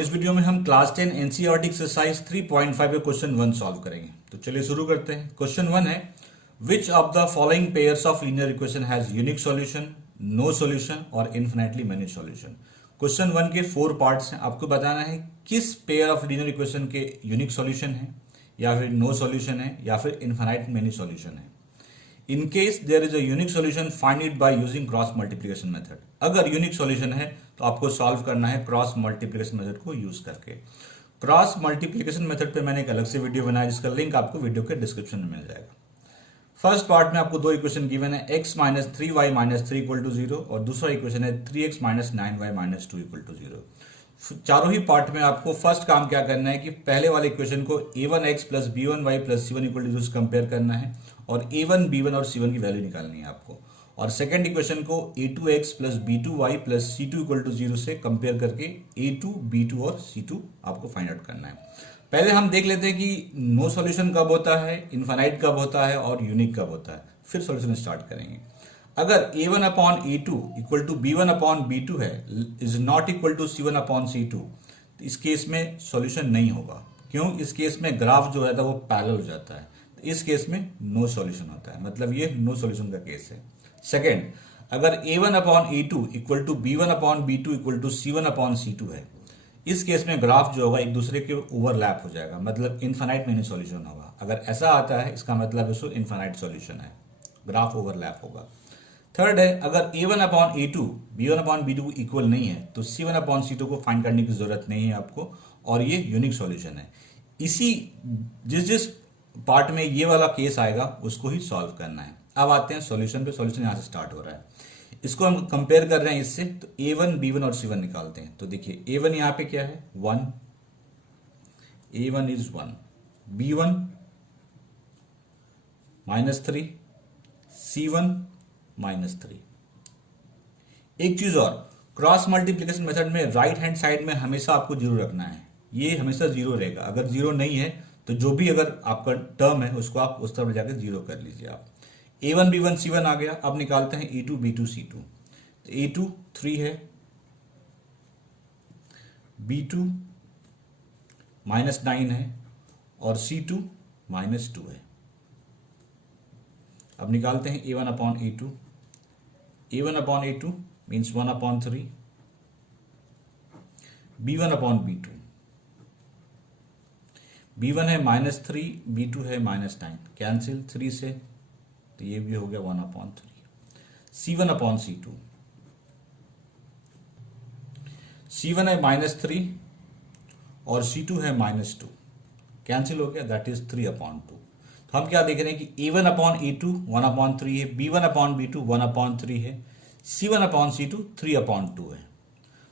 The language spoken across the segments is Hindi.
इस वीडियो में हम क्लास 10 एनसीईआरटी एक्सरसाइज 3.5 के क्वेश्चन 1 सॉल्व करेंगे। तो चलिए शुरू करते हैं। क्वेश्चन 1 है, which of the following pairs of linear equation has unique solution, no solution और इन्फिनिटली मेनी सॉल्यूशन। क्वेश्चन 1 के 4 पार्ट्स हैं। आपको बताना है किस पेयर ऑफ लीनियर इक्वेशन के यूनिक सॉल्यूशन है, या फिर नो सॉल्यूशन है, या फिर इन्फिनिट मेनी सॉल्यूशन है। In case there is a unique solution, find it by using cross multiplication method. अगर यूनिक सॉल्यूशन है तो आपको सॉल्व करना है क्रॉस मल्टीप्लिकेशन मेथड को यूज करके। क्रॉस मल्टीप्लिकेशन मेथड पे मैंने एक अलग से वीडियो बनाया जिसका लिंक आपको वीडियो के डिस्क्रिप्शन में मिल जाएगा। फर्स्ट पार्ट में आपको दो इक्वेशन गिवन है, x minus 3y minus 3 equal to 0 और दूसरा इक्वेशन है 3x minus 9y minus 2 equal to 0। चारों ही पार्ट में आपको फर्स्ट काम क्या करना है कि पहले वाले इक्वेशन को a1x plus b1y plus c1 equal to 0 से कंपेयर करना है और a1 b1 और c1 की वैल्यू निकालनी है आपको। और सेकंड इक्वेशन को a2x plus b2y plus c2 equal to 0 से कंपेयर करके a2 b2 और c2 आपको फाइंड आउट करना है। पहले हम देख लेते हैं कि नो सॉल्यूशन कब होता है, इनफाइनाइट कब होता है और यूनिक कब होता है, फिर सॉल्यूशन स्टार्ट करेंगे। अगर a1 upon a2 equal to b1 upon b2 है, is not equal to c1 upon c2, तो इस केस में सॉल्यूशन नहीं होगा। क्यों? इस केस में ग्राफ जो रहता है वो पैरेलल हो जाता है, तो इस केस में नो सॉल्यूशन होता है, मतलब ये नो सॉल्यूशन का केस है। सेकेंड, अगर a1 upon a2 equal to b1 upon b2 equal to c1 upon c2 है, इस केस में ग्राफ जो होगा एक दूसरे के ओवरलैप हो जाएगा, मतलब इनफाइनाइट मेनी सॉल्यूशन होगा। अगर ऐसा आता है इसका मतलब इसको इनफाइनाइट सॉल्यूशन है, ग्राफ ओवरलैप होगा। थर्ड है, अगर a1 upon a2 b1 upon b2 को इक्वल नहीं है तो c1 अपॉन c2 को फाइंड करने की जरूरत नहीं है आपको, और ये यूनिक सॉल्यूशन है। इसी जिस पार्ट में ये वाला केस आएगा उसको ही सॉल्व करना है। अब आते हैं सॉल्यूशन पे। सॉल्यूशन यहां से स्टार्ट हो रहा है, इसको हम कंपेयर कर रहे हैं इससे, तो a1 b1 और c1 निकालते हैं। तो देखिए a1 यहां पे क्या है, 1, a1 is 1, b1 minus 3, c1 minus 3। एक चीज और, क्रॉस मल्टीप्लिकेशन मेथड में राइट हैंड साइड में हमेशा आपको जीरो रखना है, ये हमेशा जीरो रहेगा। अगर जीरो नहीं है तो जो भी अगर आपका टर्म है उसको आप उस तरफ जाकर जीरो कर लीजिए। आप a1 b1 c1 आ गया। अब निकालते हैं a2 b2 c2। तो a2 3 है, b2 माइनस 9 है और c2 माइनस 2 है। अब निकालते हैं a1 upon a2। a1 upon a2 means 1 upon 3, b1 upon b2, b1 है माइनस 3, b2 है माइनस 9, कैंसिल 3 से, तो ये भी हो गया 1 upon 3। c1 upon c2, c1 है माइनस 3 और c2 है माइनस 2, कैंसिल हो गया, दैट इज 3 अपॉन 2। तो हम क्या देख रहे हैं कि a1 अपॉन a2 1 अपॉन 3 है, b1 अपॉन b2 1 अपॉन 3 है, c1 अपॉन c2 3 अपॉन 2 है।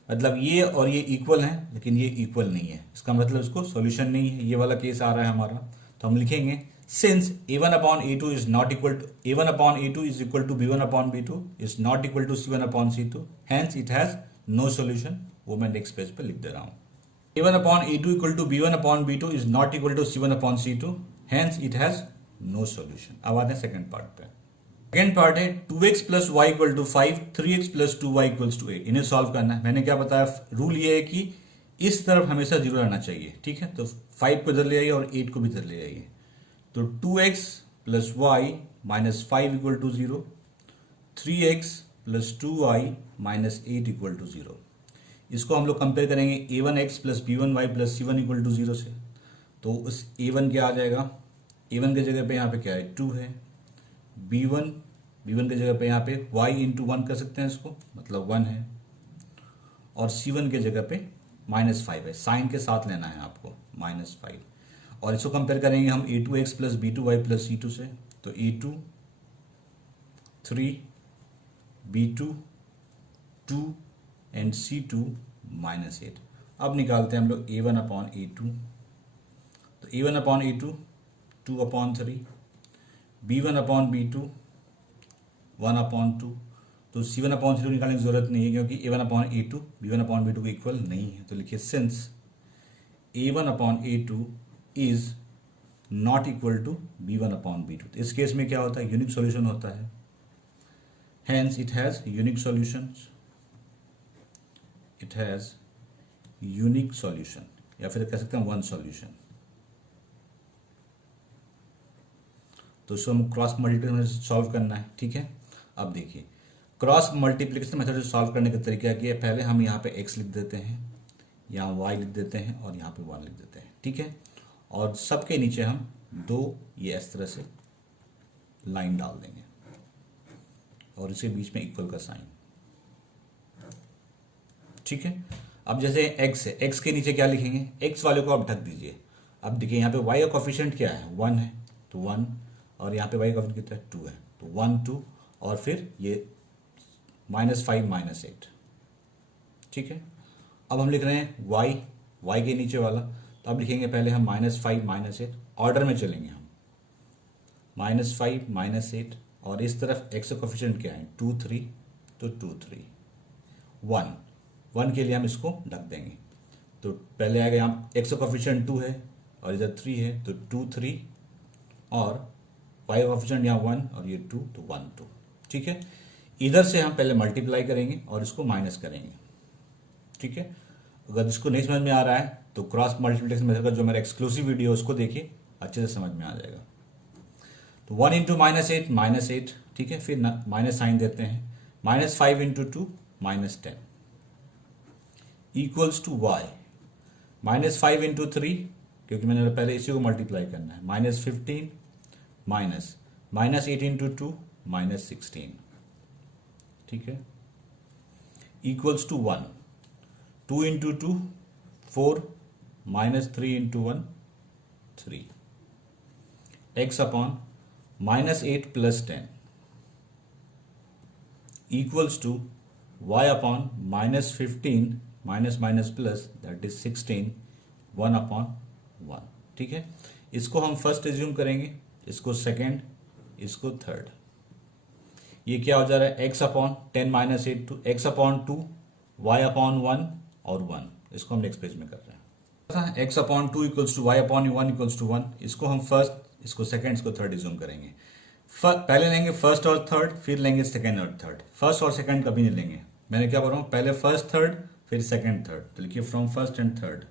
मतलब ये और ये इक्वल हैं, लेकिन ये इक्वल नहीं है, इसका मतलब इसको सॉल्यूशन नहीं है। ये वाला केस आ रहा है हमारा, तो हम लिखेंगे since a1 upon a2 is not equal to a1 upon a2 is equal to b1 upon b2 is not equal to c1 upon c2, hence it has no solution. वो मैं नेक्स्ट पेज पे लिख दे रहा हूँ। a1 upon a2 equal to b1 upon b2 is not equal to c1 upon c2, hence it has no solution. अब आते हैं सेकंड पार्ट पे। सेकंड पार्ट है 2x plus Y equal to 5, 3x plus 2y equals to 8। इन्हें सॉल्व करना है। मैंने क्या बताया, रूल ये है कि इस तरफ हमेशा जीरो रहना चाहिए, ठीक है। तो 5 को इधर ले आइए और 8 को भी इधर ले आइए। तो 2x plus y minus 5 equal to 0, 3x plus 2y minus 8 equal to 0। इसको हम लोग कंपेयर करेंगे a1x plus b1y plus c1 equal to 0 से। तो उस a1 क्या आ जाएगा, a1 की जगह पे यहाँ पे क्या है 2 है, b1 की जगह पे यहाँ पे y इंटू 1 कर सकते हैं इसको, मतलब 1 है, और c1 के जगह पे माइनस 5 है, साइन के साथ लेना है आपको, माइनस 5। और इसको कंपेयर करेंगे हम a2x plus b2y plus c2 से। तो a2 3, b2 2 and c2 minus 8। अब निकालते हैं हम लोग a1 अपॉन a2। तो a1 upon a2 2 upon 3, b1 upon b2 1 upon 2। तो c1 अपॉन c2 निकालने की जरूरत नहीं है क्योंकि a1 upon a2 b1 upon b2 को इक्वल नहीं है। तो लिखिए since a1 upon a2 is not equal to b1 upon b2। तो इस केस में क्या होता है, यूनिक सॉल्यूशन होता है, hence it has unique solutions, it has unique solution, या फिर कह सकते हैं वन सॉल्यूशन। तो इसको हम क्रॉस मल्टीप्लिकेशन से सॉल्व करना है, ठीक है। अब देखिए क्रॉस मल्टीप्लिकेशन मेथड से सॉल्व करने का तरीका क्या है, पहले हम यहाँ पे x लिख देते हैं, यहाँ y लिख देते हैं और यहाँ पे 1 लिख देते हैं, ठीक है। और सबके नीचे हम 2 ये इस तरह से लाइन डाल देंगे और इसके बीच में इक्वल का साइन, ठीक है। अब जैसे x है, x के नीचे क्या लिखेंगे, x वाले को आप ढक दीजिए। अब देखिए यहाँ पे y का कोफिशिएंट क्या है, 1 है, तो 1, और यहाँ पे y का कोफिशिएंट कितना है, 2 है, तो 1 2, और फिर ये -5 -8, ठीक है। अब हम लिख रहे हैं y के नीचे वाला, तो अब लिखेंगे पहले हम -5 -8, ऑर्डर में चलेंगे हम, -5 -8, और इस तरफ x का कोफिशिएंट क्या है, 2 3, तो 2 3 1 के लिए हम इसको ढक देंगे। तो पहले आएगा यहाँ x का कोफिशिएंट 2 है और इधर 3 है, तो 2 3, और y का कोफिशिएंट यहाँ 1 और ये 2, तो 1 2, ठीक है। इधर से हम पहले मल्टीप्लाई करेंगे और इसको माइनस करेंगे, ठीक है। अगर इसको नहीं समझ में आ रहा है तो क्रॉस मल्टीप्लिकेशन मेथड का जो मेरा एक्सक्लूसिव वीडियो है उसको देखिए, अच्छे से समझ में आ जाएगा। तो 1 इंटू -8, ठीक है, फिर माइनस साइन देते हैं, -5 into 2 -10 equals to y, -5 into 3, क्योंकि मैंने पहले इसी को मल्टीप्लाई करना है, -15 -8 इंटू 2 -16, ठीक है, equals to 1, 2 into 2 4, -3 into 1 3, x upon -8 plus 10 equals to y upon -15 minus minus plus that is 16, 1 upon 1, ठीक है। इसको हम फर्स्ट एज्यूम करेंगे, इसको सेकेंड, इसको थर्ड। ये क्या हो जा रहा है, x upon 10 -8 to x upon 2, y upon 1 और 1, इसको हम नेक्स्ट पेज में कर रहे हैं। x upon 2 equals to y upon 1 equals to 1, इसको हम फर्स्ट, इसको सेकेंड, इसको थर्ड एज्यूम करेंगे। पहले लेंगे फर्स्ट और थर्ड, फिर लेंगे सेकेंड और थर्ड। फर्स्ट और सेकेंड कभी नहीं लेंगे, मैंने क्या बोल रहा हूँ, पहले फर्स्ट थर्ड फिर सेकेंड थर्ड। तो लिखिए फ्रॉम फर्स्ट एंड थर्ड,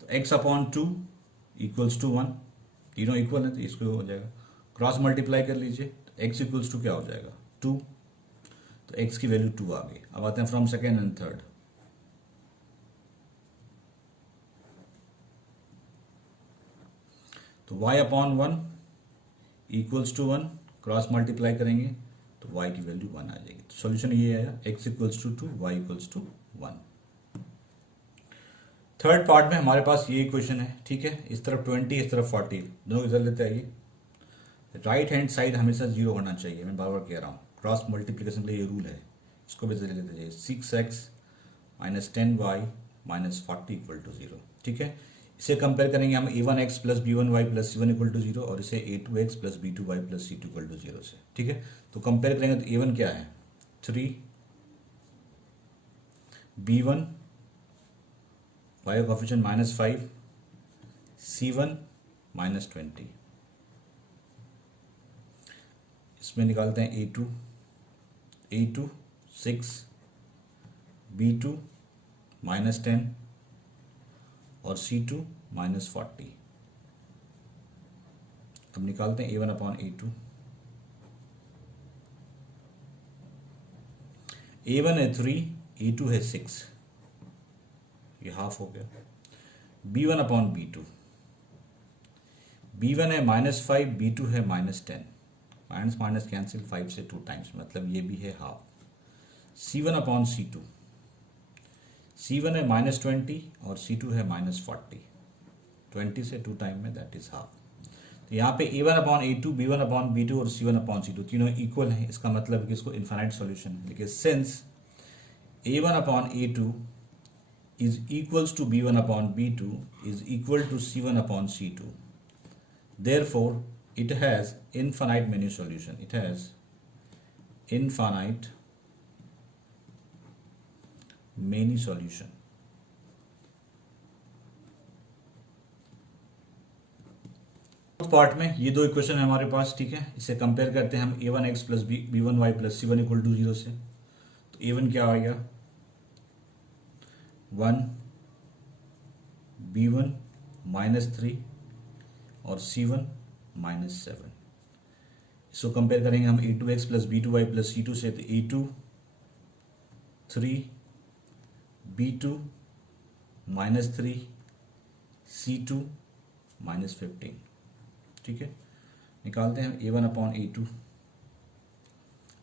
तो x अपॉन 2 इक्वल्स टू 1, तीनों इक्वल है तो इसको हो जाएगा, क्रॉस मल्टीप्लाई कर लीजिए, तो x इक्वल्स टू क्या हो जाएगा, 2, तो x की वैल्यू 2 आ गई। अब आते हैं फ्रॉम सेकेंड एंड थर्ड, तो y upon 1 equals to 1, cross multiply करेंगे तो y की वैल्यू 1 आ जाएगी। तो सॉल्यूशन ये आया, x equals to 2, y equals to 1। Third part में हमारे पास ये इक्वेशन है, ठीक है, इस तरफ 20, इस तरफ 40, दोनों रिजल्ट लेते आइए। राइट हैंड साइड हमेशा 0 होना चाहिए, मैं बार बार कह रहा हूँ, क्रॉस मल्टीप्लिकेशन के लिए ये रूल है, इसको भी ले लेते जाइए। 6x minus 10y minus 40 equal to 0, ठीक है। इसे कंपेयर करेंगे हम a1x plus b1y plus c1 equal to 0 और इसे a2x plus b2y plus c2 equal to 0 से, ठीक है। तो कंपेयर करेंगे तो a1 क्या है, 3, b1 y का कोफिशिएंट -5, c1 -20, इसमें निकालते हैं a2 6, b2 -10 और c2 -40। अब निकालते हैं a1 अपॉन a2, a1 है 3, a2 है 6, ये हाफ हो गया। b1 अपॉन b2, b1 है -5, b2 है -10, माइनस माइनस कैंसिल, 5 से 2 टाइम्स, मतलब ये भी है half. c1 upon c2, c1 है -20 और c2 है -40, 20 से 2 टाइम में दैट इज हाफ। तो यहाँ पे a1 upon a2, b1 upon b2 और c1 अपॉन c2 तीनों इक्वल हैं, इसका मतलब है कि इसको इनफाइनाइट सॉल्यूशन है। लेकिन since a1 upon a2 is equals to b1 upon b2 is equal to c1 upon c2, therefore it has infinite many solution, it has infinite many solution। Part में ये दो इक्वेशन है हमारे पास, ठीक है, इसे कंपेयर करते हैं हम a1x plus b1y plus c1 equal to 0 से। तो A1 क्या आएगा, 1, B1 -3 और C1 -7। इसको कंपेयर करेंगे हम A2x plus B2y plus C2 से, तो A2 3, B2 -3, C2 -15। ठीक है, निकालते हैं A1 upon A2,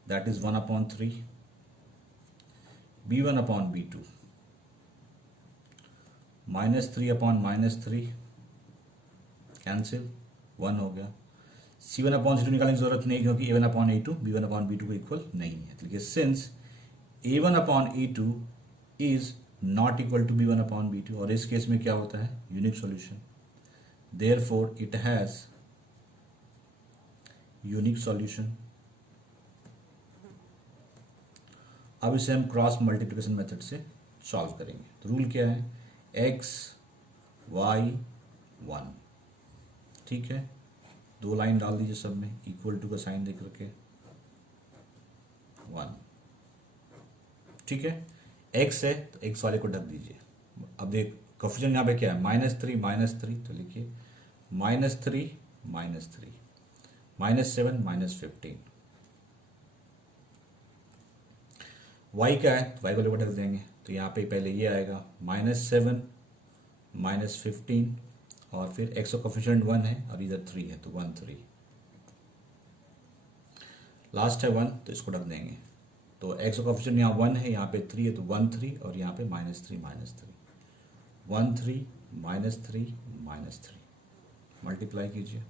that is 1 upon 3, B1 upon B2 -3 upon -3 cancel, 1 हो गया। C1 अपॉन C2 निकालने की जरूरत नहीं, क्योंकि A1 upon A2 B1 upon B2 को इक्वल नहीं है। तो since A1 upon A2 is not equal to B1 upon B2, और इस केस में क्या होता है, unique solution, therefore it has unique solution. अब इसे हम क्रॉस मल्टीप्लिकेशन मेथड से सॉल्व करेंगे। तो रूल क्या है, x y 1, ठीक है, 2 लाइन डाल दीजिए सब में, इक्वल टू का साइन दे करके 1, ठीक है। x है तो x वाले को ढक दीजिए। अब देख कोफिशिएंट यहाँ पे क्या है, -3 -3, तो लिखिए -3 -3, -7 -15। y क्या है, y वाले को ढक देंगे, तो यहाँ पे पहले ये आएगा -7 -15, और फिर x का कोफिशिएंट 1 है और इधर 3 है, तो 1 3, लास्ट है 1, तो इसको ढक देंगे। तो x का कोफिशिएंट यहाँ 1 है, यहाँ पे 3 है, तो 1 3, और यहाँ पे -3 -3, 1 3 -3 -3, मल्टीप्लाई कीजिए।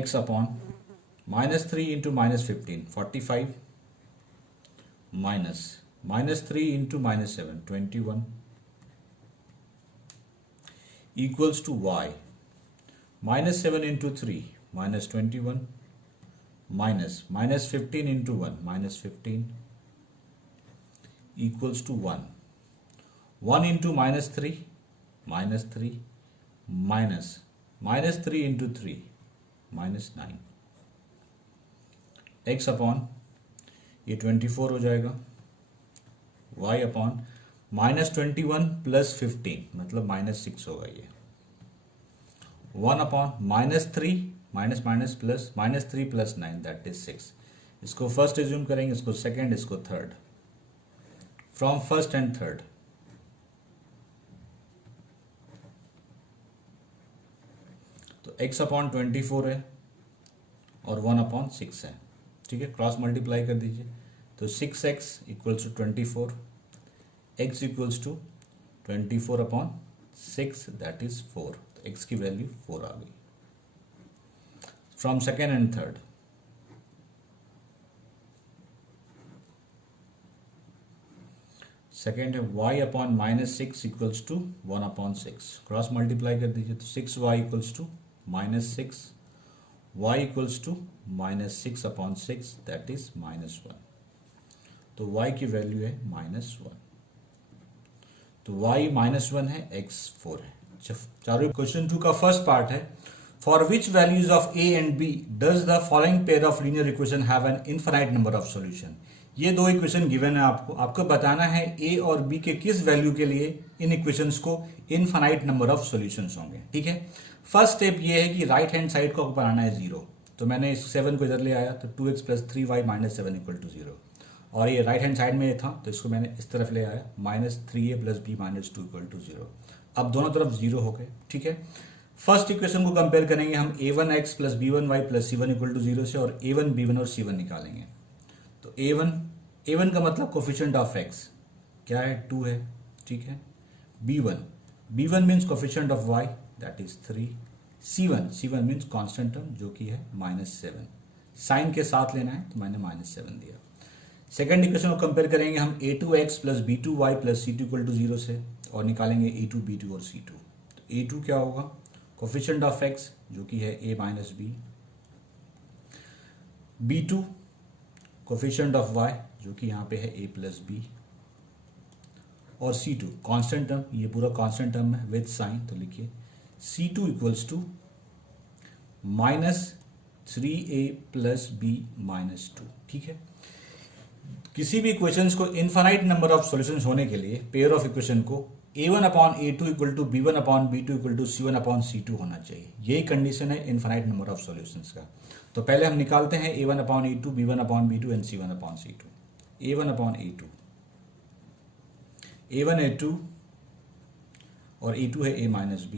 x upon -3 into -15 45, -3 into -7 21, equals to y, -7 into 3 -21, -15 into 1 -15, equals to 1, 1 into -3 -3, -3 into 3 -9, x upon ये 24 हो जाएगा, y अपॉन -21 प्लस 15 मतलब -6 होगा ये, 1 upon -3 minus plus -3 plus 9 that is 6। इसको फर्स्ट एज्यूम करेंगे, इसको सेकंड, इसको third, from first and third. तो x अपॉन 24 है और 1 अपॉन 6 है, ठीक है, क्रॉस मल्टीप्लाई कर दीजिए। तो 6x equals to 24, x equals to 24 upon 6 that is 4। तो x की वैल्यू 4 आ गई from second and third. Second है y upon -6 equals to 1 upon 6, cross multiply कर दीजिए। तो 6y equals to -6, y equals to -6 upon 6 that is -1। तो y की वैल्यू है -1, तो y -1 है, x 4 है। चारों क्वेश्चन 2 का फर्स्ट पार्ट है, for which values of a and b does the following pair of linear equation have an infinite number of solution. ये दो इक्वेशन गिवन है, आपको बताना है a और b के किस वैल्यू के लिए इन इक्वेशंस को इनफाइनाइट नंबर ऑफ सॉल्यूशंस होंगे, ठीक है। फर्स्ट स्टेप ये है कि राइट हैंड साइड को बनाना है 0। तो मैंने इस 7 को इधर ले आया, तो 2x plus 3y minus 7 equal to 0, और ये राइट हैंड साइड में था तो इसको मैंने इस तरफ ले आया, -3a plus b minus 2 equal to 0। अब दोनों तरफ 0 हो गए, ठीक है। फर्स्ट इक्वेशन को कंपेयर करेंगे हम a1x plus b1y plus c1 equal to 0 से, और a1 b1 और c1 निकालेंगे। तो a1 का मतलब कोफिशिएंट ऑफ x क्या है, 2 है, ठीक है। b1 means coefficient of y that is 3, c1 means constant term जो कि है -7, साइन के साथ लेना है तो मैंने -7 दिया। सेकेंड इक्वेशन को कंपेयर करेंगे हम a2x plus b2y plus c2 equal to 0 से, और निकालेंगे a2 b2 और c2। तो a2 क्या होगा, कोफिशिएंट ऑफ x जो कि है a minus b, b2 coefficient of y जो कि यहाँ पे है a प्लस b, और c2 कांस्टेंट टर्म, ये पूरा कांस्टेंट टर्म है विद साइन, तो लिखिए c2 equals to -3a plus b minus 2, ठीक है। किसी भी इक्वेशंस को इनफाइनाइट नंबर ऑफ सॉल्यूशंस होने के लिए पेयर ऑफ इक्वेशन को a1/a2 equal to b1/b2 equal to c1/c2 होना चाहिए। यही कंडीशन है इनफाइनाइट नंबर ऑफ सॉल्यूशंस का। तो पहले हम निकालते हैं a1/a2 b1/b2 and c1/c2। a1/a2 a1 a2 और a2 है a minus b,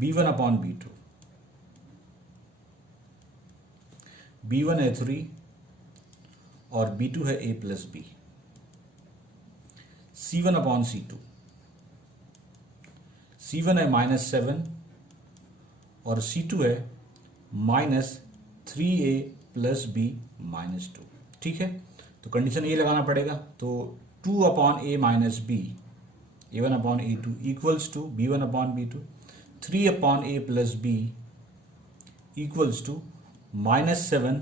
b1/b2 b1 a3 और b2 है a plus b, c1/c2 c1 है -7 और c2 है -3a प्लस b -2। ठीक है, तो कंडीशन ये लगाना पड़ेगा। तो 2/a minus b a1/a2 equals to b1/b2, 3/a plus b equals to -7,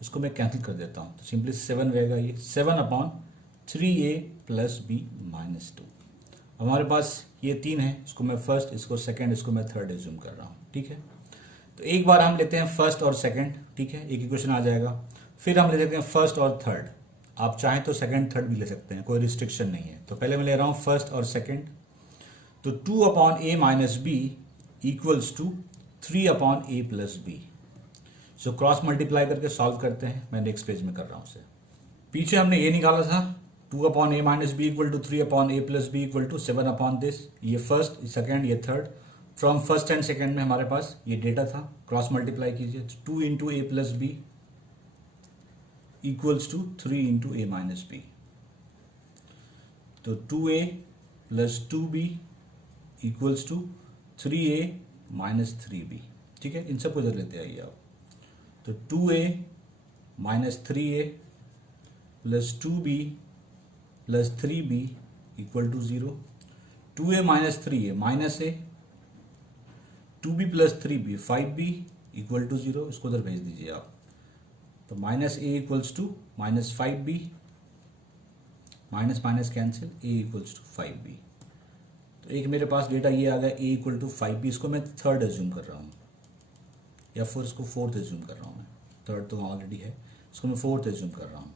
इसको मैं कैंसिल कर देता हूँ तो सिंपली 7 रहेगा, ये 7/3a प्लस b -2। हमारे पास ये 3 है, इसको मैं फर्स्ट, इसको सेकंड, इसको मैं थर्ड एज्यूम कर रहा हूँ। ठीक है, तो एक बार हम लेते हैं फर्स्ट और सेकंड। ठीक है, एक इक्वेशन आ जाएगा। फिर हम ले लेते हैं फर्स्ट और थर्ड। आप चाहें तो सेकंड थर्ड भी ले सकते हैं, कोई रिस्ट्रिक्शन नहीं है। तो पहले मैं ले रहा हूँ फर्स्ट और सेकंड। तो 2/a minus b equals to 3/a plus b। So cross multiply करके सॉल्व करते हैं। मैं नेक्स्ट पेज में कर रहा हूँ उसे। पीछे हमने ये निकाला था 2/a minus b equal to 3/a plus b equal to 7/this। ये फर्स्ट, सेकंड, ये third. From first and second में हमारे पास ये डेटा था, क्रॉस मल्टीप्लाई कीजिए। 2 into a plus b equals to 3 into a minus b। तो 2a plus 2b equals to 3a minus 3b। ठीक है, इन सबको इधर लेते आइए आप। तो 2a minus 3a plus 2b plus 3b equal to 0। 2a minus 3a minus a, 2b plus 3b 5b equal to 0। इसको उधर भेज दीजिए आप। तो minus a equals to minus 5b, minus minus cancel, a equals to 5b। तो एक मेरे पास डेटा ये आ गया a इक्वल टू 5b। इसको मैं थर्ड एज्यूम कर रहा हूँ, या फिर इसको फोर्थ एज्यूम कर रहा हूँ। मैं थर्ड तो ऑलरेडी है, इसको मैं फोर्थ एज्यूम कर रहा हूँ।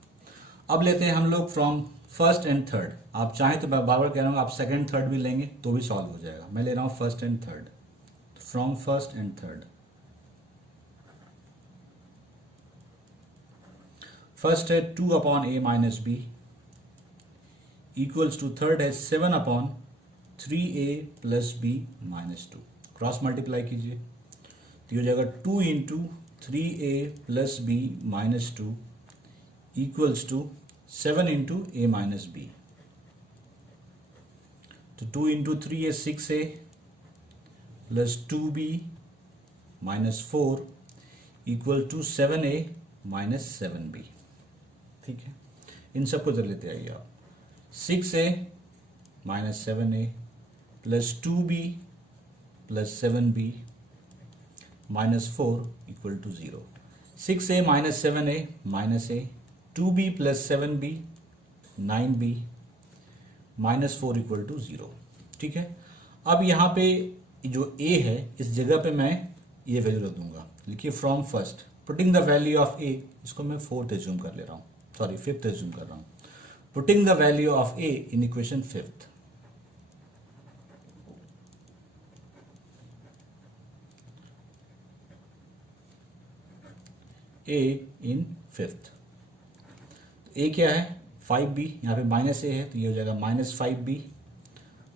अब लेते हैं हम लोग फ्रॉम फर्स्ट एंड थर्ड। आप चाहें तो मैं बार बार कह रहा हूँ, आप सेकंड थर्ड भी लेंगे तो भी सॉल्व हो जाएगा। मैं ले रहा हूँ first and third. From first and third, first है 2/a minus b equals to, third है 7/3a plus b minus 2। Cross multiply कीजिए तो हो जाएगा 2 into 3a plus b minus 2 equals to 7 into a minus b। तो 2 into 3a 6a plus 2b minus 4 equal to 7a minus 7b। ठीक है, इन सबको इधर लेते आइए आप। 6a minus 7a plus 2b plus 7b minus 4 equal to 0। 6a minus 7a minus a, 2b plus 7b 9b minus 4 equal to 0। ठीक है, अब यहाँ पे जो a है इस जगह पे मैं ये वैल्यू रख दूंगा। लिखिए from first, putting the value of a, इसको मैं फोर्थ एज्यूम कर ले रहा हूँ, सॉरी फिफ्थ एज्यूम कर रहा हूँ। Putting the value of a in equation fifth. a in fifth, a क्या है 5b, यहाँ पे माइनस a है तो ये हो जाएगा minus 5b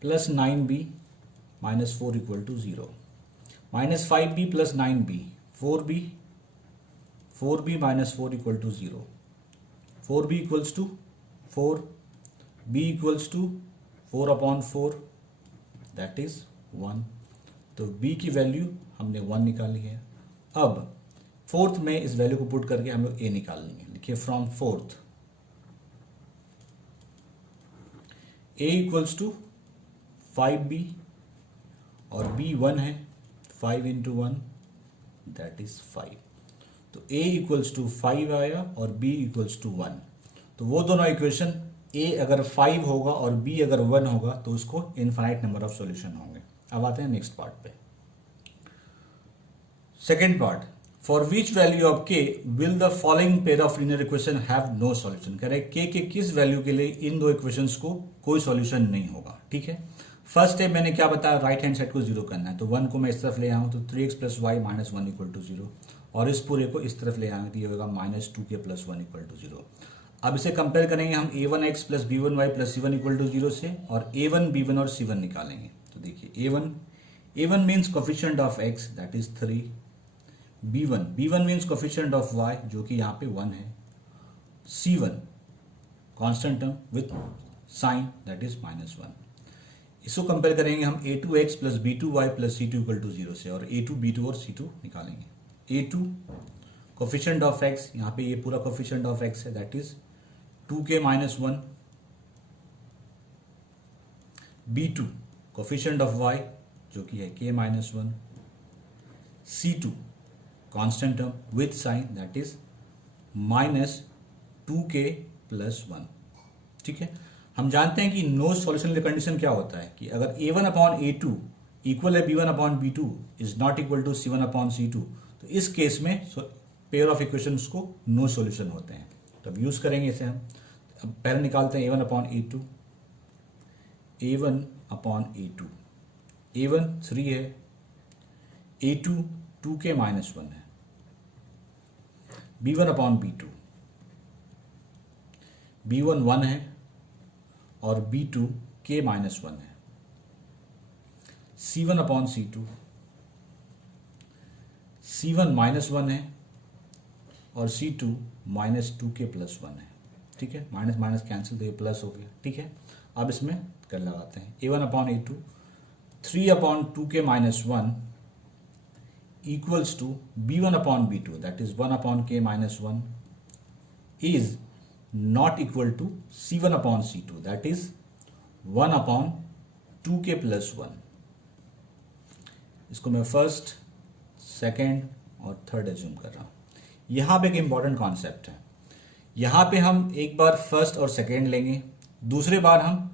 plus 9b minus 4 equal to 0। Minus 5b plus 9b 4b, 4b minus 4 equal to 0। 4b equals to 4, b equals to 4/4 that is 1। तो b की वैल्यू हमने 1 निकाली है। अब फोर्थ में इस वैल्यू को पुट करके हम लोग a निकाल लेंगे। लिखिए from fourth, a equals to 5b और b 1 है, 5 इंटू 1 दैट इज 5। तो a इक्वल्स टू 5 आया और b इक्वल्स टू 1। तो वो दोनों इक्वेशन a अगर 5 होगा और b अगर 1 होगा तो उसको इनफाइनाइट नंबर ऑफ सॉल्यूशन होंगे। अब आते हैं नेक्स्ट पार्ट पे। Second part, for which value of K will the following pair of linear equation have no solution. कह रहे हैं के किस वैल्यू के लिए इन दो इक्वेशंस को कोई सॉल्यूशन नहीं होगा। ठीक है, फर्स्ट स्टेप मैंने क्या बताया, राइट हैंड साइड को जीरो करना है, तो 1 को मैं इस तरफ ले आऊँ तो 3x plus y minus 1 equal to 0, और इस पूरे को इस तरफ ले आएंगे तो ये होगा minus 2k plus 1 equal to 0। अब इसे कंपेयर करेंगे हम a1x plus b1y plus c1 equal to 0 से, और a1 b1 और c1 निकालेंगे। तो देखिए a1 means coefficient of x that is 3, b1 means coefficient of y जो कि यहाँ पे 1 है, c1 constant term with sign that is minus 1। इसको कंपेयर करेंगे हम a2x plus b2y plus c2 equal to 0 से, और a2 b2 और c2 निकालेंगे। a2 कोफिशिएंट ऑफ x, यहाँ पे ये पूरा कोफिशिएंट ऑफ x है that is 2k minus 1, b2 coefficient of y जो कि है k minus 1, c2 constant term with sign that is minus 2k plus 1। ठीक है, हम जानते हैं कि नो सॉल्यूशन कंडीशन क्या होता है कि अगर a1 अपॉन a2 इक्वल है b1 upon b2 is not equal to c1 upon c2, तो इस केस में पेयर ऑफ इक्वेशंस को नो सॉल्यूशन होते हैं। तो अब यूज करेंगे इसे हम। अब पहले निकालते हैं a1 upon a2, a1 upon a2, a1 3 है, a2 2k माइनस 1 है, b1 अपॉन b2, b1 1 है और b2 k माइनस 1 है, c1 upon c2, c1 minus 1 है और c2 माइनस 2k प्लस 1 है। ठीक है, माइनस माइनस कैंसिल तो ये प्लस हो गया। ठीक है, अब इसमें कर लगाते हैं a1 upon a2 3 upon 2k minus 1 equals to b1 upon b2 that is 1 upon k minus 1 is not equal to c1 upon c2 that is 1 upon 2k plus 1। इसको मैं फर्स्ट, सेकेंड और थर्ड एज्यूम कर रहा हूं। यहां पे एक इंपॉर्टेंट कॉन्सेप्ट है, यहां पे हम एक बार फर्स्ट और सेकेंड लेंगे, दूसरे बार हम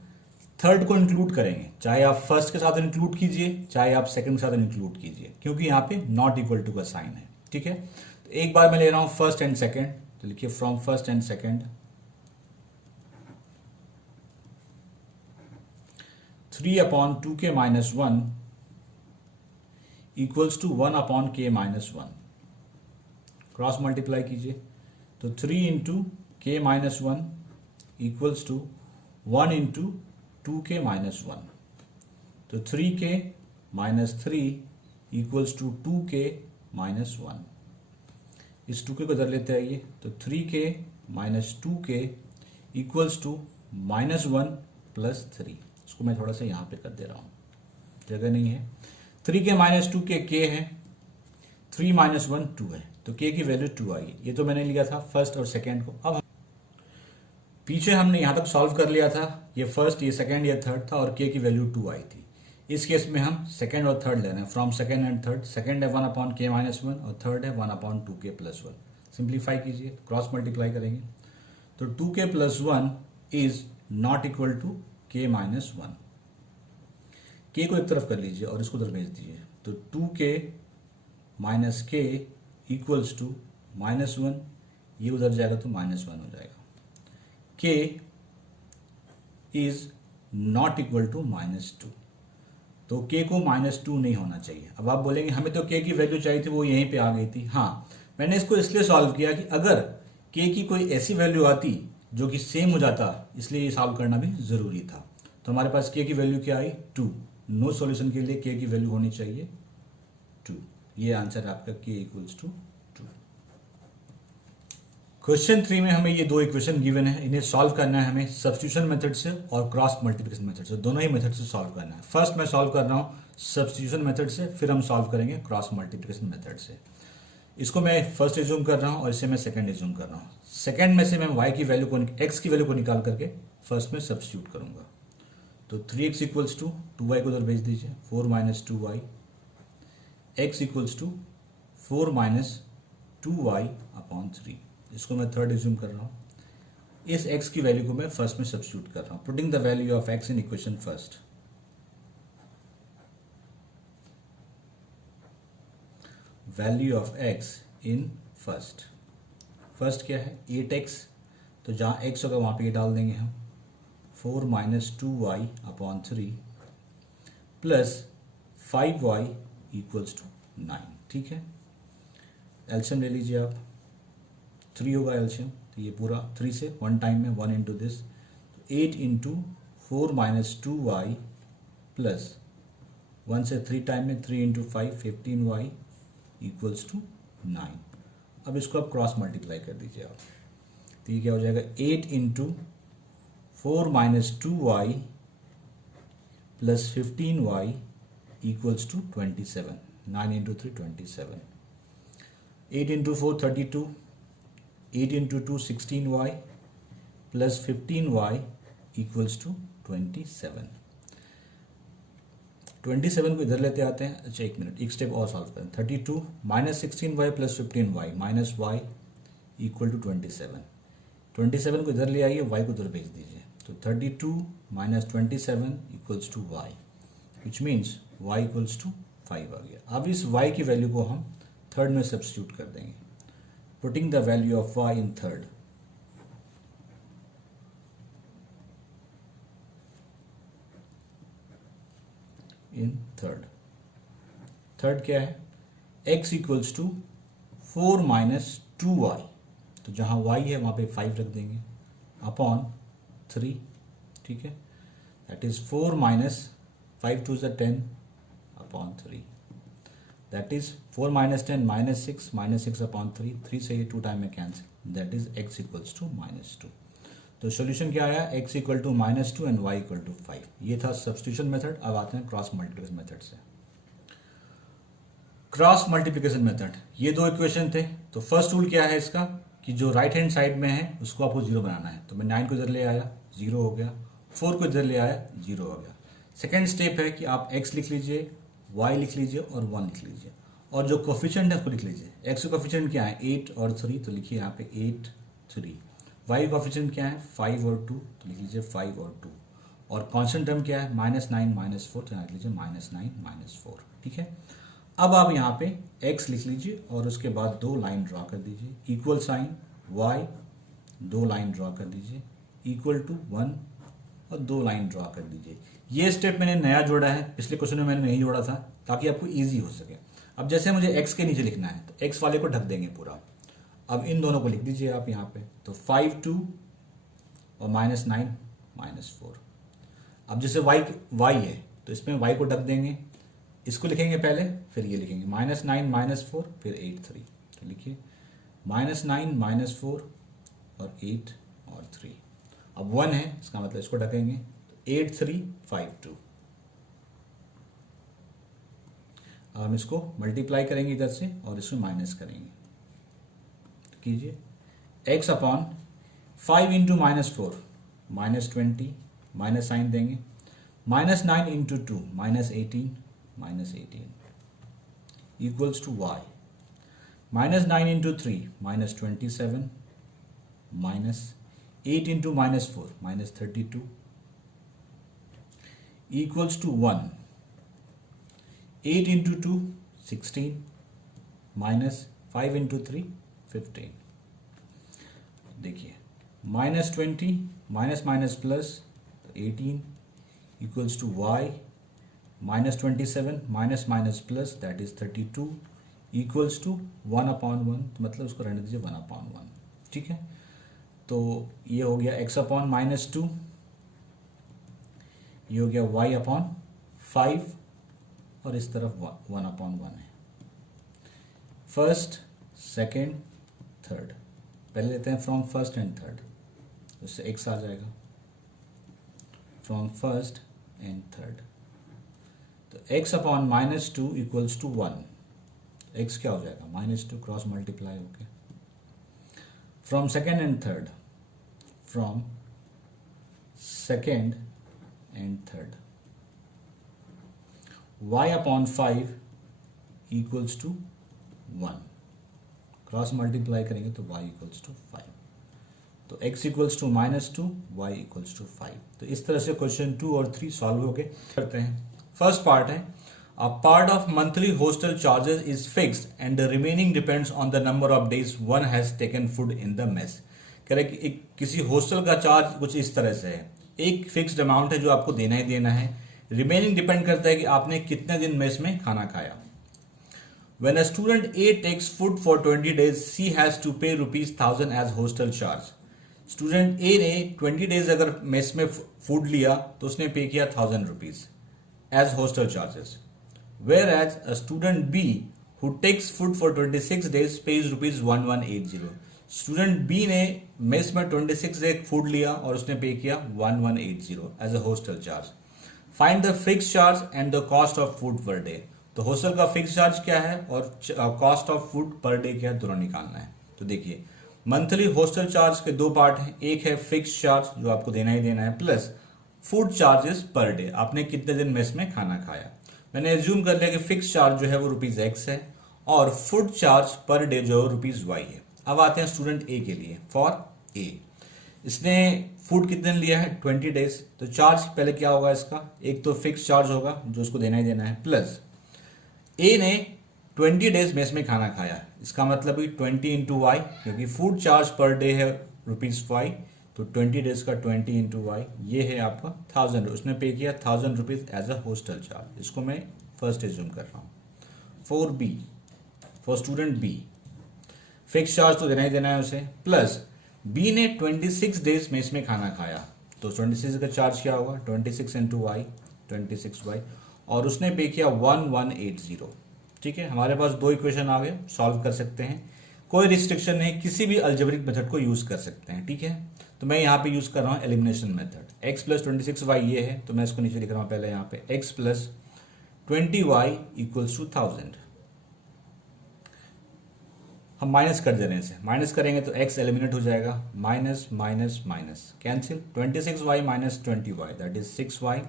थर्ड को इंक्लूड करेंगे, चाहे आप फर्स्ट के साथ इंक्लूड कीजिए चाहे आप सेकंड के साथ इंक्लूड कीजिए, क्योंकि यहां पे नॉट इक्वल टू का साइन है। ठीक है, तो एक बार मैं ले रहा हूं फर्स्ट एंड सेकेंड, तो लिखिए from first and second 3 upon 2k minus 1 equals to 1 upon k minus 1। Cross multiply कीजिए तो 3 into k minus 1 equals to 1 into 2k minus 1, तो 3k minus 3 equals to 2k minus 1। इस 2k को इधर लेते आइए तो 3k minus 2k equals to minus 1 plus 3। इसको मैं थोड़ा सा यहाँ पे कर दे रहा हूँ, जगह नहीं है। 3k माइनस 2k k है, 3 माइनस 1 2 है, तो k की वैल्यू 2 आई। ये तो मैंने लिया था फर्स्ट और सेकेंड को। अब पीछे हमने यहाँ तक सॉल्व कर लिया था, ये फर्स्ट, ये सेकेंड, ये थर्ड था, और k की वैल्यू 2 आई थी। इस केस में हम सेकेंड और थर्ड ले रहे हैं, from second and third. Second है 1 अपॉन k माइनस 1 और थर्ड है 1 अपॉन 2k प्लस 1। सिंप्लीफाई कीजिए, क्रॉस मल्टीप्लाई करेंगे तो 2k plus 1 is not equal to k minus 1। k को एक तरफ कर लीजिए और इसको उधर भेज दीजिए, तो 2k minus k equals to minus 1, ये उधर जाएगा तो माइनस 1 हो जाएगा। k is not equal to minus 2, तो k को माइनस 2 नहीं होना चाहिए। अब आप बोलेंगे हमें तो k की वैल्यू चाहिए थी, वो यहीं पे आ गई थी। हाँ, मैंने इसको इसलिए सॉल्व किया कि अगर k की कोई ऐसी वैल्यू आती जो कि सेम हो जाता, इसलिए ये सॉल्व करना भी जरूरी था। तो हमारे पास k की वैल्यू क्या आई 2। नो सॉल्यूशन के लिए k की वैल्यू होनी चाहिए 2। ये आंसर आपका k इक्वल्स टू 2। क्वेश्चन 3 में हमें ये दो इक्वेशन गिवन है, इन्हें सॉल्व करना है हमें सब्स्टिट्यूशन मेथड से और क्रॉस मल्टीप्लिकेशन मेथड से, दोनों ही मेथड से सॉल्व करना है। फर्स्ट मैं सॉल्व कर रहा हूँ सब्स्टिट्यूशन मेथड से, फिर हम सॉल्व करेंगे क्रॉस मल्टीप्लिकेशन मेथड से। इसको मैं फर्स्ट एज्यूम कर रहा हूँ और इसे मैं सेकंड एज्यूम कर रहा हूँ। सेकंड में से मैं y की वैल्यू को, x की वैल्यू को निकाल करके फर्स्ट में सब्स्टिट्यूट करूंगा। तो 3x इक्वल्स टू 2y को उधर भेज दीजिए, 4 minus 2y, x equals to 4 minus 2y upon 3। इसको मैं थर्ड एज्यूम कर रहा हूँ। इस x की वैल्यू को मैं फर्स्ट में सब्स्टिट्यूट कर रहा हूँ, putting the value of x in equation first. Value of x in first. First क्या है 8x, तो जहाँ x होगा वहाँ पे ये डाल देंगे हम 4 minus 2y upon 3 plus 5y equals to 9। ठीक है, एल्शियम ले लीजिए आप, 3 होगा एल्शियम, तो ये पूरा 3 से 1 टाइम में 1 into this, 8 into 4 minus 2y plus 1 से 3 टाइम में 3 इंटू 5 15y इक्वल्स टू 9। अब इसको आप क्रॉस मल्टीप्लाई कर दीजिए आप, तो ये क्या हो जाएगा 8 into 4 minus 2y plus 15y equals to 27। 9 into 3 27, 8 into 4 32, 8 into 2 16y plus 15y equals to 27। 27 को इधर लेते आते हैं। अच्छा एक मिनट, एक स्टेप और सॉल्व करें। 32 minus 16y plus 15y minus y equal to 27। 27 को इधर ले आइए, y को उधर भेज दीजिए, तो 32 minus 27 equals to y, which means y equals to 5 आ गया। अब इस y की वैल्यू को हम थर्ड में सब्स्टिट्यूट कर देंगे, putting the value of y in third. Third क्या है x equals to 4 minus 2y, तो जहां y है वहां पे 5 रख देंगे अपॉन 3। ठीक है, that is 4 minus 5 two 10 upon 3, that is 4 minus 10 minus 6 upon 3, 3 से ये 2 टाइम में cancel, that is x equals to -2। तो सॉल्यूशन क्या आया, x equal to -2 and y equal to 5। ये था सब्स्टिट्यूशन मेथड। अब आते हैं क्रॉस मल्टीप्लिकेशन मेथड से। क्रॉस मल्टीप्लिकेशन मेथड, ये दो इक्वेशन थे, तो फर्स्ट रूल क्या है इसका कि जो राइट हैंड साइड में है उसको आपको 0 बनाना है, तो मैं 9 को इधर ले आया 0 हो गया, 4 को इधर ले आया 0 हो गया। सेकेंड स्टेप है कि आप x लिख लीजिए, y लिख लीजिए और 1 लिख लीजिए, और जो कोफिशिएंट है उसको लिख लीजिए। x का कोफिशिएंट क्या है 8 और 3, तो लिखिए यहाँ पे 8 3। y कोफिशिएंट क्या है 5 और 2, तो लिख लीजिए 5 और 2, और कांस्टेंट टर्म क्या है -9 -4, तो यहाँ लिख लीजिए -9 -4। ठीक है, अब आप यहाँ पे x लिख लीजिए और उसके बाद 2 लाइन ड्रॉ कर दीजिए, equal sign y, 2 line draw कर दीजिए, इक्वल टू 1 और 2 लाइन ड्रॉ कर दीजिए। ये स्टेप मैंने नया जोड़ा है, पिछले क्वेश्चन में मैंने नहीं जोड़ा था ताकि आपको इजी हो सके। अब जैसे मुझे x के नीचे लिखना है तो x वाले को ढक देंगे पूरा। अब इन दोनों को लिख दीजिए आप यहाँ पे, तो 5 2 और -9 -4। अब जैसे y है तो इसमें y को ढक देंगे, इसको लिखेंगे पहले, फिर ये लिखेंगे -9 -4 फिर 8 3, तो लिखिए -9 -4 और 8 और 3। अब 1 है, इसका मतलब इसको ढकेंगे, तो 8 3 5 2। अब हम इसको मल्टीप्लाई करेंगे इधर से और इसमें माइनस करेंगे, तो कीजिए x upon 5 into -4 -20, minus sign देंगे, -9 into 2 -18 equals to y, -9 into 3 -27 -8 into -4 -32 equals to 1, 8 into 2 16 -5 into 3 15। देखिए -20 minus minus plus 18 equals to y, -27 minus minus plus that is 32 equals to 1/1, तो मतलब उसको रहने दीजिए 1/1। ठीक है, तो ये हो गया x अपॉन -2, ये हो गया y अपॉन 5 और इस तरफ 1/1 है। फर्स्ट सेकेंड थर्ड, पहले लेते हैं फ्रॉम फर्स्ट एंड थर्ड, उससे x आ जाएगा फ्रॉम फर्स्ट एंड थर्ड, तो x upon -2 equals to 1, x क्या हो जाएगा -2 क्रॉस मल्टीप्लाई होके, from second and third, from second and third, y upon 5 equals to 1, cross multiply करेंगे तो y इक्वल्स टू 5, तो x equals to -2, y equals to 5। तो इस तरह से क्वेश्चन 2 और 3 सॉल्व हो गए। करते हैं, फर्स्ट पार्ट है A part of monthly hostel charges is fixed and the remaining depends on the number of days one has taken food in the mess. कह रहे कि किसी हॉस्टल का चार्ज कुछ इस तरह से है, एक फिक्स्ड अमाउंट है जो आपको देना ही देना है, रिमेनिंग डिपेंड करता है कि आपने कितने दिन मेस में खाना खाया. When a student A takes food for 20 days, she has to pay ₹1000 as hostel charge. Student ए ने 20 डेज अगर मेस में फूड लिया तो उसने पे किया ₹1000 as hostel charges. Whereas a student B who takes food for 26 days pays ₹1180. Student B ने मेस में 26 डेज फूड लिया और उसने पे किया 1180 as a hostel charge. Find the fix charge and the cost of food per day. तो हॉस्टल का फिक्स चार्ज क्या है और cost of food per day क्या है, दोनों निकालना है. तो देखिए मंथली हॉस्टल चार्ज के दो पार्ट हैं, एक है फिक्स चार्ज जो आपको देना ही देना है plus food charges per day, आपने कितने दिन मेस में खाना खाया. मैंने एज्यूम कर लिया कि फिक्स चार्ज जो है वो ₹X है और फूड चार्ज पर डे जो है ₹Y है. अब आते हैं स्टूडेंट ए के लिए. फॉर ए इसने फूड कितने दिन लिया है 20 डेज. तो चार्ज पहले क्या होगा इसका, एक तो फिक्स चार्ज होगा जो उसको देना ही देना है प्लस ए ने 20 डेज मेस में खाना खाया, इसका मतलब 20 इंटू वाई, क्योंकि फूड चार्ज पर डे है ₹Y, तो 20 डेज का 20 इंटू वाई ये है आपका 1000. उसने पे किया ₹1000 एज अ हॉस्टल चार्ज. इसको मैं फर्स्ट एज्यूम कर रहा हूँ. For B, for student B fix charge तो देना ही देना है उसे, प्लस बी ने 26 डेज मेस में खाना खाया, तो 26 का चार्ज क्या होगा 26 इंटू वाई 26y, और उसने पे किया 1180. ठीक है, हमारे पास दो इक्वेशन आ गए, सॉल्व कर सकते हैं, कोई रिस्ट्रिक्शन नहीं, किसी भी अल्जेब्रिक मेथड को यूज कर सकते हैं. ठीक है, तो मैं यहाँ पे यूज कर रहा हूँ elimination method. x plus 26y ये है, तो मैं इसको नीचे लिख रहा हूँ पहले यहाँ पे x plus 20y equals to 1000. हम माइनस कर दे रहे हैं, इसे माइनस करेंगे तो x एलिमिनेट हो जाएगा, minus minus minus cancel, 26y minus 20y that is 6y,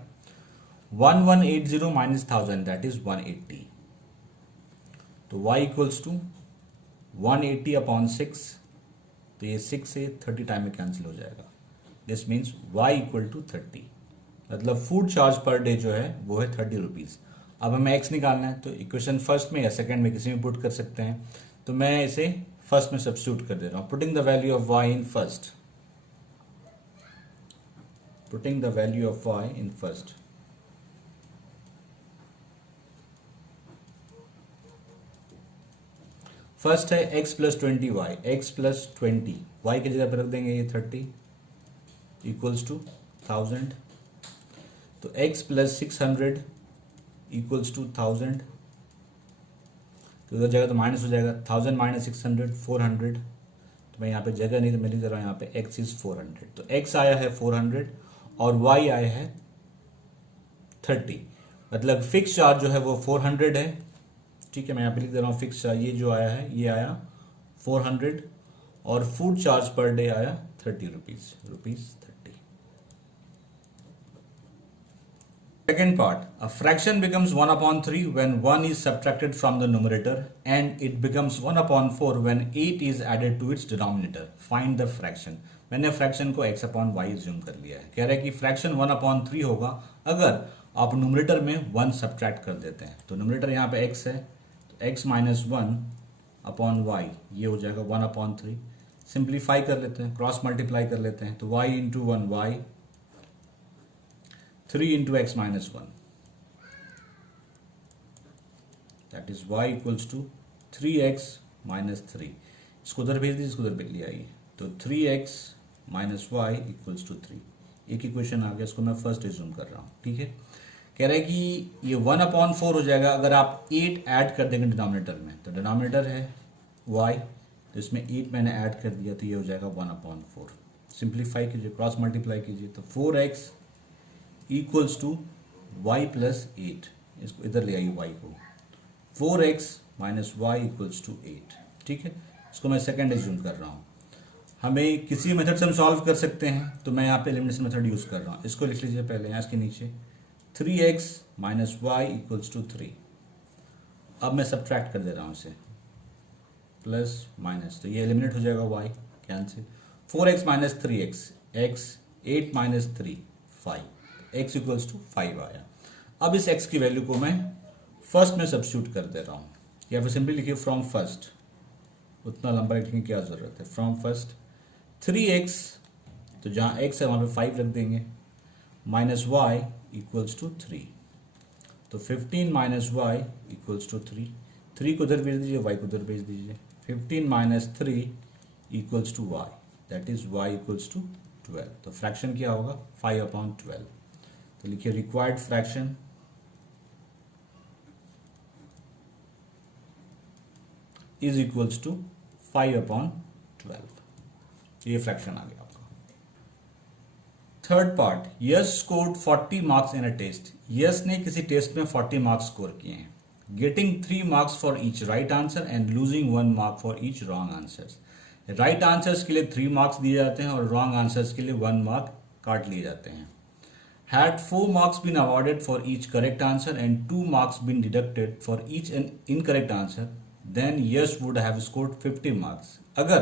1180 minus 1000 that is 180. तो y इक्वल्स टू 180 अपॉन 6, तो ये 6 से 30 टाइम में कैंसिल हो जाएगा. This means y equal to 30, मतलब फूड चार्ज पर डे जो है वो है ₹30. अब हमें x निकालना है, तो इक्वेशन फर्स्ट में या सेकंड में किसी में पुट कर सकते हैं, तो मैं इसे फर्स्ट में सब्स्टिट्यूट कर दे रहा हूँ. Putting the value of y in first, putting the value of y in first. First है x plus 20y, x plus 20 y की जगह पर रख देंगे ये 30 इक्वल्स टू 1000. तो x प्लस 600 इक्वल्स टू 1000, तो उधर जगह तो माइनस हो जाएगा, 1000 माइनस 600 400. तो मैं यहाँ पे जगह नहीं, तो मैं लिख दे रहा हूँ यहाँ पे x इज 400. तो x आया है 400 और y आया है 30, मतलब फिक्स चार्ज जो है वो 400 है. ठीक है, मैं यहाँ पे लिख दे रहा हूँ फिक्स चार्ज ये जो आया है ये आया 400 और फूड चार्ज पर डे आया ₹30. Second part, a fraction becomes 1/3 when 1 is subtracted from the numerator and it becomes 1/4 when 8 is added to its denominator. Find the fraction. मैंने फ्रैक्शन को x/y assume कर लिया है. कह रहा है कि फ्रैक्शन 1/3 होगा अगर आप न्यूमरेटर में 1 सब्ट्रैक्ट कर देते हैं. तो न्यूमरेटर यहाँ पे x है, तो x माइनस 1/y ये हो जाएगा 1/3. सिंप्लीफाई कर लेते हैं, क्रॉस मल्टीप्लाई कर लेते हैं, तो y into 1 y, 3 into x minus 1, that is y equals to 3x minus 3. इसको उधर भेज दीजिए, इसको उधर भेज लिया आइए, तो 3x minus y equals to 3. एक इक्वेशन आ गया, इसको मैं फर्स्ट एज्यूम कर रहा हूँ. ठीक है, कह रहा है कि ये 1/4 हो जाएगा अगर आप 8 ऐड कर देंगे डिनोमिनेटर में. तो डिनोमिनेटर है y, तो इसमें 8 मैंने ऐड कर दिया, तो ये हो जाएगा 1/4. सिंप्लीफाई कीजिए, क्रॉस मल्टीप्लाई कीजिए, तो 4x equals to y plus 8. इसको इधर ले आइए y को, 4x minus Y equals to 8. ठीक है, इसको मैं सेकंड एज्यूम कर रहा हूँ. हमें किसी मेथड से हम सॉल्व कर सकते हैं, तो मैं यहाँ पे एलिमिनेशन मेथड यूज कर रहा हूँ. इसको लिख लीजिए पहले यहाँ इसके नीचे, 3x minus Y equals to 3. अब मैं सब्ट्रैक्ट कर दे रहा हूँ इसे, प्लस माइनस, तो ये एलिमिनेट हो जाएगा y cancel. 4x minus 3x, x 8 minus 3 5, x equals to 5 आया. अब इस x की वैल्यू को मैं फर्स्ट में सब्स्टिट्यूट कर दे रहा हूँ, या फिर सिंपली लिखिए फ्रॉम फर्स्ट, उतना लंबा लिखने की क्या ज़रूरत है। फ्रॉम फर्स्ट 3x, तो जहाँ x है वहाँ पे 5 रख देंगे, माइनस y इक्वल्स टू 3, तो 15 माइनस y इक्वल्स टू 3, 3 को उधर भेज दीजिए, y को उधर भेज दीजिए, 15 minus 3 equals to y, that is y equals to 12। तो फ्रैक्शन क्या होगा 5/12। तो लिखिए required fraction is equals to 5/12। ये फ्रैक्शन आ गया आपका। Third part, Yash scored 40 marks in a test. Yash ने किसी टेस्ट में 40 मार्क्स स्कोर किए हैं, getting 3 marks for each right answer and losing 1 mark for each wrong answers. Right answers के लिए 3 मार्क्स दिए जाते हैं और रॉन्ग आंसर्स के लिए 1 मार्क काट लिए जाते हैं। Had 4 marks been awarded for each correct answer and 2 marks been deducted for each incorrect answer, then yes would have scored 50 marks। अगर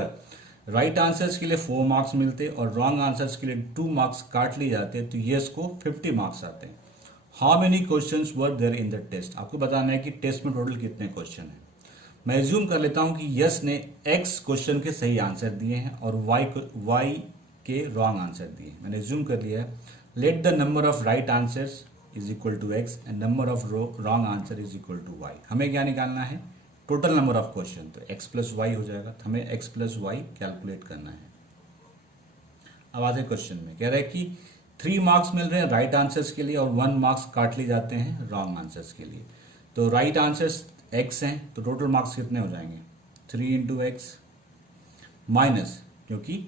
राइट आंसर्स के लिए 4 मार्क्स मिलते और रॉन्ग आंसर्स के लिए 2 मार्क्स काट लिए जाते तो यस को 50 मार्क्स आते हैं। How many questions were there in the test, आपको बताना है कि टेस्ट में टोटल कितने क्वेश्चन हैं। मैं एज्यूम कर लेता हूं कि यस ने एक्स क्वेश्चन के सही आंसर दिए हैं और वाई के रॉन्ग आंसर दिए। मैंने एज्यूम कर लिया है, let the number of right answers is equal to X and number of wrong answer is equal to Y. हमें क्या निकालना है, टोटल नंबर ऑफ क्वेश्चन, तो x प्लस वाई हो जाएगा। तो हमें x प्लस वाई कैलकुलेट करना है। अब आते क्वेश्चन में, कह रहा है कि 3 मार्क्स मिल रहे हैं राइट आंसर्स के लिए और 1 मार्क्स काट लिए जाते हैं रॉन्ग आंसर्स के लिए। तो राइट आंसर्स x हैं, तो टोटल मार्क्स कितने हो जाएंगे 3 इंटू एक्स, माइनस क्योंकि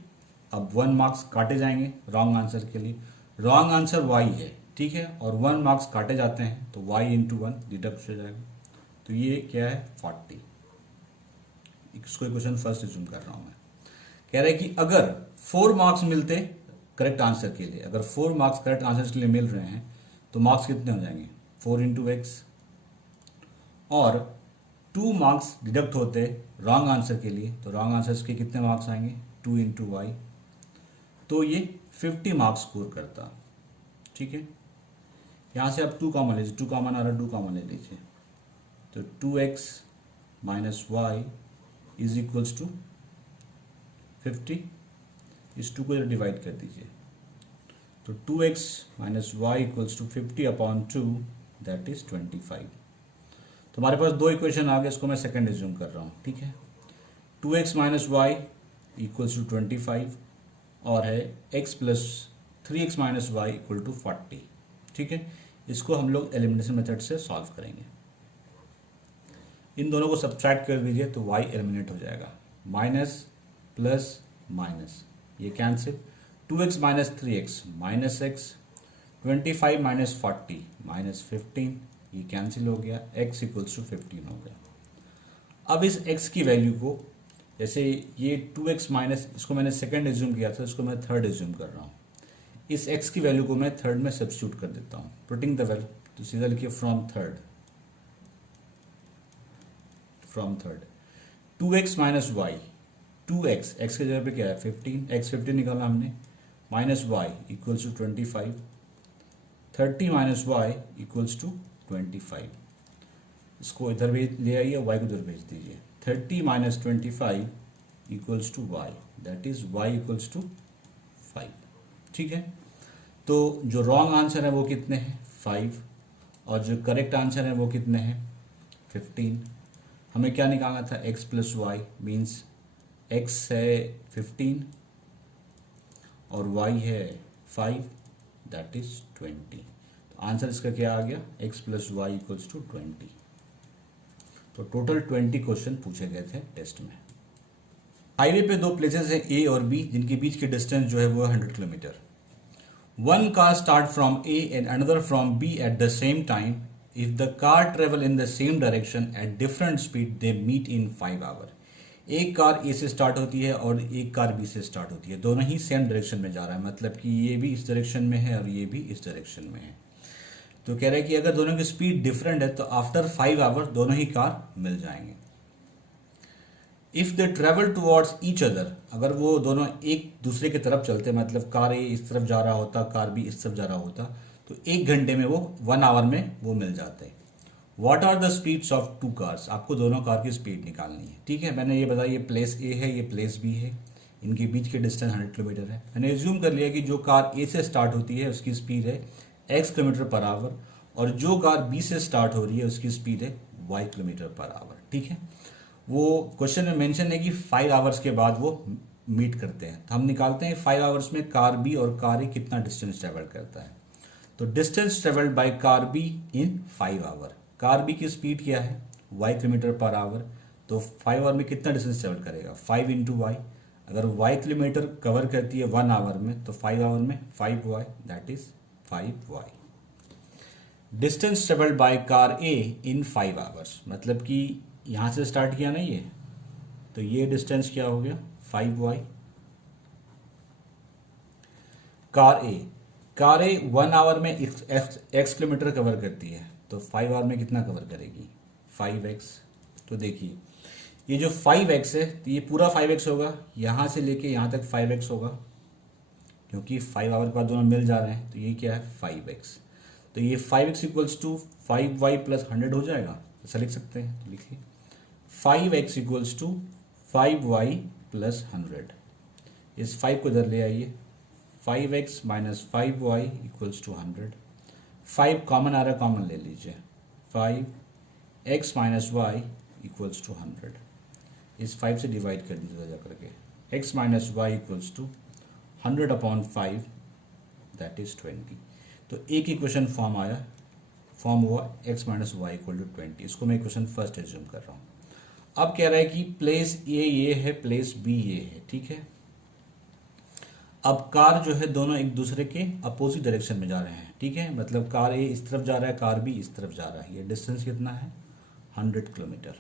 अब 1 मार्क्स काटे जाएंगे रॉन्ग आंसर के लिए, रॉन्ग आंसर y है, ठीक है, और 1 मार्क्स काटे जाते हैं तो y इंटू 1 डिडक्ट हो जाएगा। तो ये क्या है 40। इसको क्वेश्चन फर्स्ट रिज्यूम कर रहा हूं मैं। कह रहा है कि अगर 4 मार्क्स मिलते करेक्ट आंसर के लिए, अगर 4 मार्क्स करेक्ट आंसर के लिए मिल रहे हैं तो मार्क्स कितने हो जाएंगे 4 इंटू एक्स, और 2 मार्क्स डिडक्ट होते रॉन्ग आंसर के लिए, तो रॉन्ग आंसर के कितने मार्क्स आएंगे 2 इंटू वाई, तो ये 50 मार्क्स स्कोर करता। ठीक है, यहां से आप 2 कॉमन लीजिए, 2 कॉमन आ रहा है, 2 कॉमन ले लीजिए, तो 2x minus Y is equals to 50, इस 2 को डिवाइड कर दीजिए, तो 2x minus Y equals to 50/2 that is 25। तो हमारे पास 2 इक्वेशन आ गए, इसको मैं सेकंड एज्यूम कर रहा हूँ। ठीक है, 2x minus Y equals to 25 और है x plus 3x minus Y equal to 40। ठीक है, इसको हम लोग एलिमिनेशन मेथड से सॉल्व करेंगे। इन दोनों को सब्ट्रैक्ट कर दीजिए तो y एलिमिनेट हो जाएगा, माइनस प्लस माइनस ये cancel, 2x minus 3x minus x, 25 minus 40 minus 15 ये कैंसिल हो गया, x इक्वल्स टू 15 हो गया। अब इस x की वैल्यू को, जैसे ये 2x माइनस, इसको मैंने सेकंड एज्यूम किया था, इसको मैं थर्ड एज्यूम कर रहा हूँ। इस x की वैल्यू को मैं थर्ड में सब्स्टिट्यूट कर देता हूँ, पुटिंग द वैल्यू, तो सीधा लिखिए from third, 2x minus Y, 2x, x के जगह पे क्या है 15, x 15 निकाला हमने, minus Y equals to 25, 30 minus Y equals to 25, इसको इधर भेज ले आइए, y को इधर भेज दीजिए, 30 minus 25 equals to y, that is y equals to 5। ठीक है, तो जो रॉन्ग आंसर है वो कितने हैं 5, और जो करेक्ट आंसर है वो कितने हैं 15। हमें क्या निकालना था x plus Y, means x है 15 और y है 5, दैट इज 20। तो आंसर इसका क्या आ गया x plus Y equals to 20। तो टोटल 20 क्वेश्चन पूछे गए थे टेस्ट में। हाईवे पे 2 प्लेसेस हैं A और B, जिनके बीच की डिस्टेंस जो है वो 100 kilometre. One car start from A and another from B at the same time. If the car travel in the same direction at different speed, they meet in 5 hours. एक कार A से स्टार्ट होती है और एक कार B से स्टार्ट होती है, दोनों ही सेम डायरेक्शन में जा रहा है, मतलब कि ये भी इस डायरेक्शन में है और ये भी इस डायरेक्शन में है। तो कह रहा है कि अगर दोनों की स्पीड डिफरेंट है तो आफ्टर 5 आवर दोनों ही कार मिल जाएंगे। If they travel towards each other, अगर वो दोनों एक दूसरे की तरफ चलते, मतलब कार ए इस तरफ जा रहा होता, कार बी इस तरफ जा रहा होता, तो 1 घंटे में वो 1 आवर में वो मिल जाते। What are the speeds of two cars, आपको दोनों कार की स्पीड निकालनी है। ठीक है, मैंने ये बताया ये प्लेस ए है, ये प्लेस बी है, इनके बीच के डिस्टेंस 100 किलोमीटर है। मैंने एज्यूम कर लिया कि जो कार ए से स्टार्ट होती है उसकी स्पीड है x किलोमीटर पर आवर, और जो कार बी से स्टार्ट हो रही है उसकी स्पीड है y किलोमीटर पर आवर। ठीक है, वो क्वेश्चन में मेंशन है कि 5 आवर्स के बाद वो मीट करते हैं, तो हम निकालते हैं 5 आवर्स में कार बी और कार ए कितना डिस्टेंस ट्रेवल करता है। तो distance travelled by car B in 5 hour, car B की स्पीड क्या है y किलोमीटर पर आवर, तो 5 आवर में कितना डिस्टेंस ट्रेवल करेगा 5 इंटू वाई। अगर y किलोमीटर कवर करती है 1 आवर में, तो 5 आवर में 5y, that is 5y। Distance travelled by car A in 5 hours, मतलब कि यहाँ से स्टार्ट किया ना ये, तो ये डिस्टेंस क्या हो गया 5y। कार ए 1 आवर में x किलोमीटर कवर करती है, तो 5 आवर में कितना कवर करेगी 5x। तो देखिए ये जो 5x है, तो ये पूरा 5x होगा, यहाँ से लेके यहाँ तक 5x होगा, क्योंकि 5 आवर के बाद दोनों मिल जा रहे हैं, तो ये क्या है 5x। तो ये 5x equals to 5y plus 100 हो जाएगा, ऐसा लिख सकते हैं। तो लिखिए 5x equals to 5y plus 100। इस 5 को इधर ले आइए, 5x minus 5y equals to 100। 5 common आ रहा है, कॉमन ले लीजिए, 5x minus y equals to 100। इस 5 से डिवाइड कर दीजिए जा करके, x minus Y equals to 100 upon 5, that is 20। तो एक इक्वेशन फॉर्म हुआ x minus Y equal to 20। इसको मैं इक्वेशन फर्स्ट एज्यूम कर रहा हूँ। अब कह रहा है कि प्लेस ए ये है, प्लेस बी ये है। ठीक है, अब कार जो है दोनों एक दूसरे के अपोजिट डायरेक्शन में जा रहे हैं। ठीक है, मतलब कार ए इस तरफ जा रहा है, कार बी इस तरफ जा रहा है। ये डिस्टेंस कितना है 100 किलोमीटर।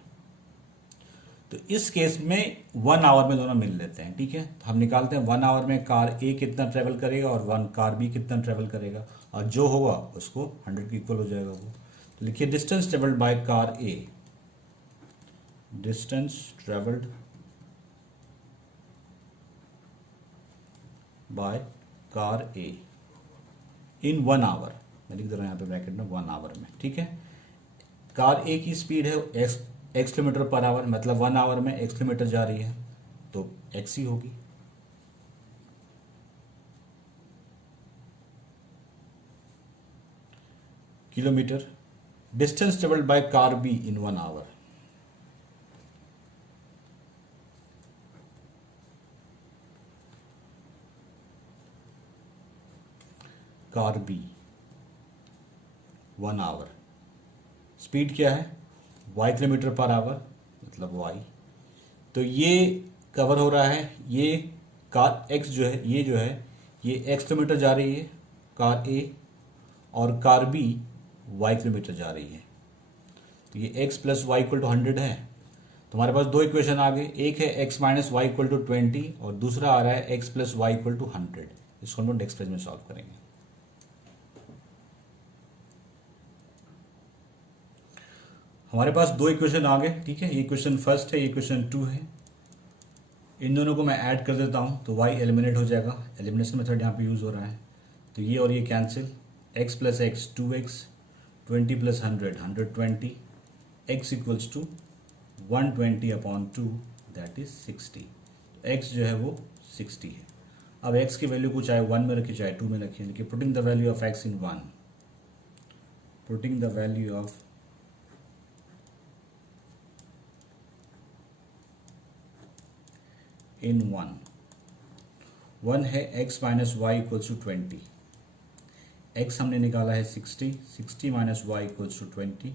तो इस केस में 1 आवर में दोनों मिल लेते हैं। ठीक है, तो हम निकालते हैं 1 आवर में कार ए कितना ट्रेवल करेगा और 1 कार बी कितना ट्रेवल करेगा, और जो होगा उसको 100 के इक्वल हो जाएगा वो। तो लिखिए distance travelled by car A, distance travelled by car A in 1 hour, मैं लिख दे रहा हूँ यहाँ पे ब्रैकेट में 1 आवर में। ठीक है, कार ए की स्पीड है x किलोमीटर पर आवर, मतलब 1 आवर में x किलोमीटर जा रही है, तो x ही होगी। Kilometre. Distance travelled by car B in 1 hour, car B 1 hour, speed क्या है y किलोमीटर पर आवर, मतलब y। तो ये कवर हो रहा है, ये कार x जो है ये x किलोमीटर जा रही है कार A, और कार B y किलोमीटर जा रही है। तो ये x plus Y equal to 100 है। तो हमारे पास दो इक्वेशन आ गए, एक है x minus Y equal to 20 और दूसरा आ रहा है x plus Y equal to 100। इसको हम लोग नेक्स्ट पेज में सॉल्व करेंगे। हमारे पास दो इक्वेशन आ गए। ठीक है, ये इक्वेशन फर्स्ट है, ये इक्वेशन 2 है। इन दोनों को मैं ऐड कर देता हूँ तो y एलिमिनेट हो जाएगा, एलिमिनेशन मेथड यहाँ पे यूज़ हो रहा है। तो ये और ये cancel, x plus X 2x, 20 plus 100 120, x equals to 120 upon 2, that is 60। x जो है वो 60 है। अब x की वैल्यू को चाहे 1 में रखिए चाहे 2 में रखिए, देखिए putting the value of x in 1, putting the value of in 1 है x minus Y equals to 20, x हमने निकाला है 60, 60 minus Y equals to 20,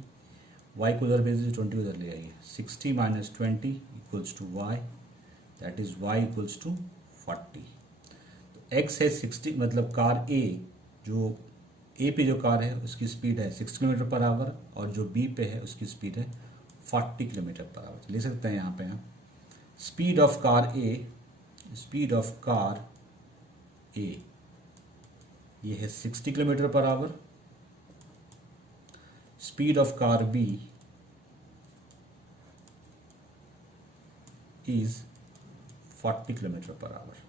y को उधर भेज दीजिए 20 उधर ले आइए, 60 minus 20 equals to y, that is y equals to 40। तो x है 60, मतलब कार A, जो A पे जो कार है उसकी स्पीड है 60 किलोमीटर पर आवर, और जो B पे है उसकी स्पीड है 40 किलोमीटर पर आवर। तो ले सकते हैं यहाँ पे हम speed of car A, speed of car A ये है 60 kilometre per our, speed of car B is 40 kilometre per our.